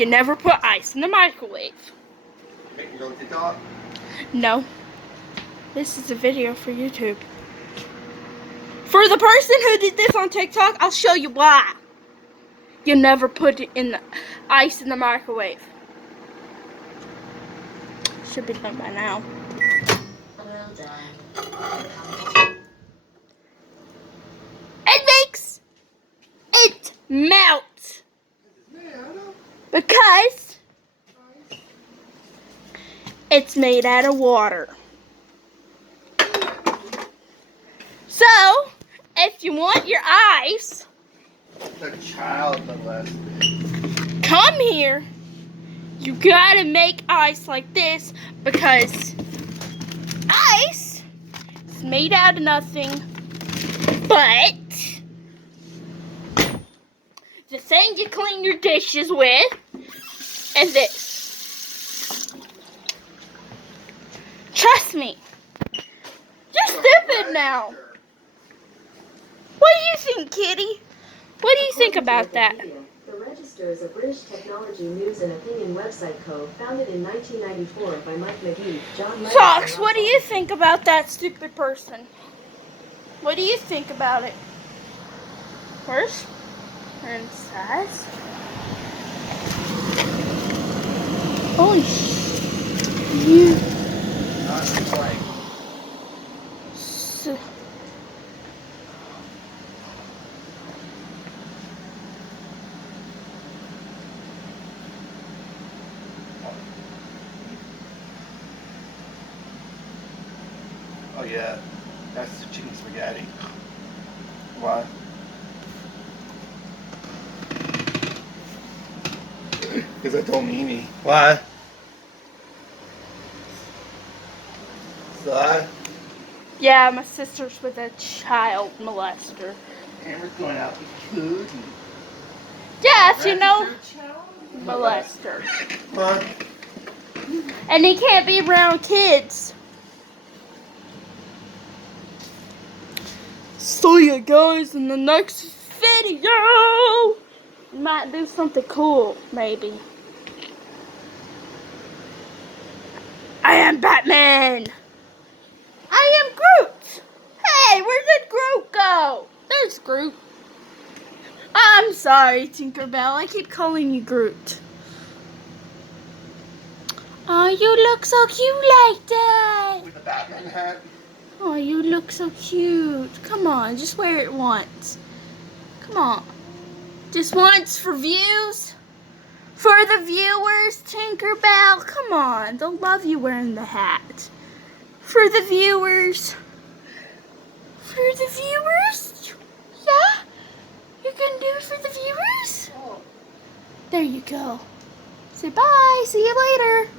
You never put ice in the microwave. Make me go TikTok? No. This is a video for YouTube. For the person who did this on TikTok, I'll show you why. You never put it in the ice in the microwave. Should be done by now. Well done. It makes it melt. Because it's made out of water. So, if you want your ice, The child molested. come here. You gotta make ice like this because ice is made out of nothing but the thing you clean your dishes with is this. Trust me. You're stupid now. What do you think, Kitty? What do you think about that? The Register is a British technology news and opinion website co-founded in 1994 by Mike McGee, John Lennon, Fox, and what do Russell. you think about that stupid person? What do you think about it? First, turn size. Holy you. Not quite. Oh yeah, that's the chicken spaghetti. Why? Because I told Mimi. Why? So Yeah, my sister's with a child molester. and we're going out with food. Yes, you know, molester. Huh? And he can't be around kids. See you guys in the next video. We might do something cool, maybe. I am Batman. I am Groot. Hey, where did Groot go? There's Groot. I'm sorry, Tinkerbell. I keep calling you Groot. Oh, you look so cute like that. With the Batman hat. Oh, you look so cute. Come on, just wear it once. Come on. Just once for views? For the viewers, Tinkerbell? Come on, they'll love you wearing the hat. For the viewers. For the viewers? Yeah? You can do it for the viewers? There you go. Say bye. See you later.